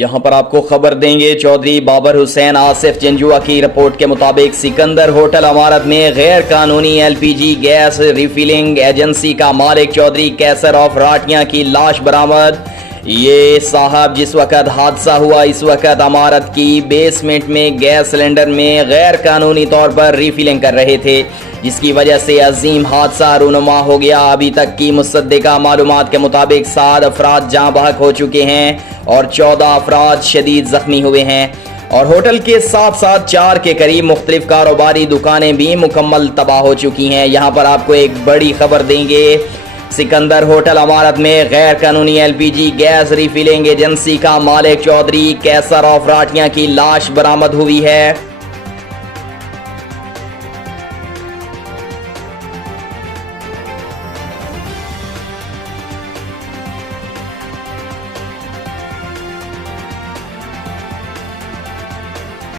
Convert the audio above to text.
यहाँ पर आपको खबर देंगे। चौधरी बाबर हुसैन आसिफ जंजुआ की रिपोर्ट के मुताबिक सिकंदर होटल इमारत में गैर कानूनी एलपीजी गैस रिफिलिंग एजेंसी का मालिक चौधरी कैसर ऑफ राटियां की लाश बरामद। ये साहब जिस वक्त हादसा हुआ इस वक्त इमारत की बेसमेंट में गैस सिलेंडर में गैर कानूनी तौर पर रिफिलिंग कर रहे थे, जिसकी वजह से अजीम हादसा रूनुमा हो गया। अभी तक की मुसद्दिका मालूमात के मुताबिक 7 अफराद जाँ बहक हो चुके हैं और 14 अफराद शदीद जख्मी हुए हैं और होटल के साथ साथ 4 के करीब मुख्तलिफ कारोबारी दुकानें भी मुकम्मल तबाह हो चुकी हैं। यहाँ पर आपको एक बड़ी खबर देंगे। सिकंदर होटल इमारत में गैर कानूनी एलपीजी गैस रिफिलिंग एजेंसी का मालिक चौधरी कैसर ऑफ राटियां की लाश बरामद हुई है।